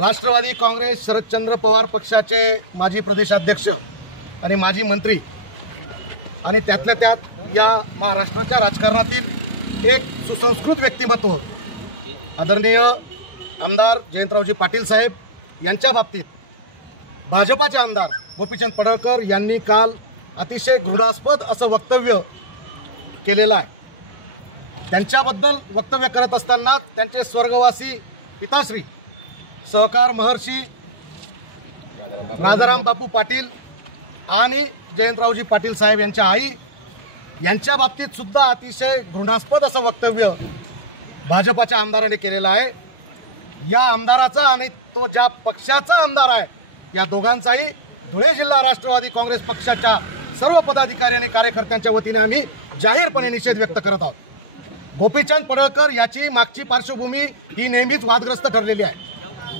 राष्ट्रवादी काँग्रेस शरदचंद्र पवार पक्षाचे माजी प्रदेशाध्यक्ष आणि माजी मंत्री आणि त्यातल्या त्यात या महाराष्ट्राच्या राजकारणातील एक सुसंस्कृत व्यक्तिमत्व आदरणीय आमदार जयंतरावजी पाटील साहेब यांच्या बाबतीत भाजपाचे आमदार गोपीचंद पडळकर यांनी काल अतिशय घृणास्पद असं वक्तव्य केलेलं आहे। त्यांच्याबद्दल वक्तव्य करत असताना त्यांचे स्वर्गवासी पिताश्री सहकार महर्षी राजाराम बापू पाटील आणि जयंतरावजी पाटील साहेब यांच्या आई यांच्या बाबतीत सुद्धा अतिशय घृणास्पद असं वक्तव्य भाजपाच्या आमदाराने केलेलं आहे। या आमदाराचा आणि तो ज्या पक्षाचा आमदार आहे या दोघांचाही धुळे जिल्हा राष्ट्रवादी काँग्रेस पक्षाच्या सर्व पदाधिकारी आणि कार्यकर्त्यांच्या वतीने आम्ही जाहीरपणे निषेध व्यक्त करत आहोत। गोपीचंद पडळकर याची मागची पार्श्वभूमी ही नेहमीच वादग्रस्त ठरलेली आहे।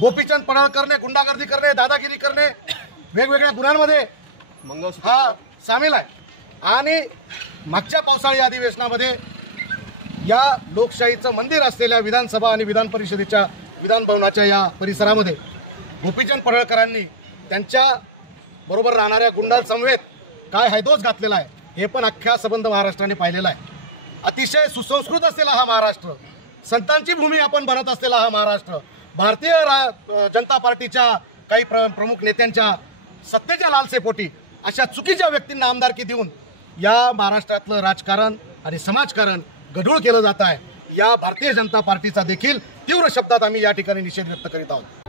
गोपीचंद पडळकरने गुंडागर्दी करणे, दादागिरी करणे, वेगवेगळ्या गुन्ह्यांमध्ये हा सामील आहे आणि मागच्या पावसाळी अधिवेशनामध्ये या लोकशाहीचं मंदिर असलेल्या विधानसभा आणि विधान परिषदेच्या विधान भवनाच्या या परिसरामध्ये गोपीचंद पडळकरांनी त्यांच्या बरोबर राहणाऱ्या गुंडांसमवेत काय हैदोस घातलेला आहे हे पण अख्ख्या सबंध महाराष्ट्राने पाहिलेला आहे। अतिशय सुसंस्कृत असलेला हा महाराष्ट्र, संतांची भूमी आपण बनत असलेला हा महाराष्ट्र, भारतीय जनता पार्टीच्या काही प्रमुख नेत्यांच्या सत्तेच्या लालसेपोटी अशा चुकीच्या व्यक्तींना आमदारकी देऊन या महाराष्ट्रातलं राजकारण आणि समाजकारण गढूळ केलं जात आहे। या भारतीय जनता पार्टीचा देखील तीव्र शब्दात आम्ही या ठिकाणी निषेध व्यक्त करीत आहोत।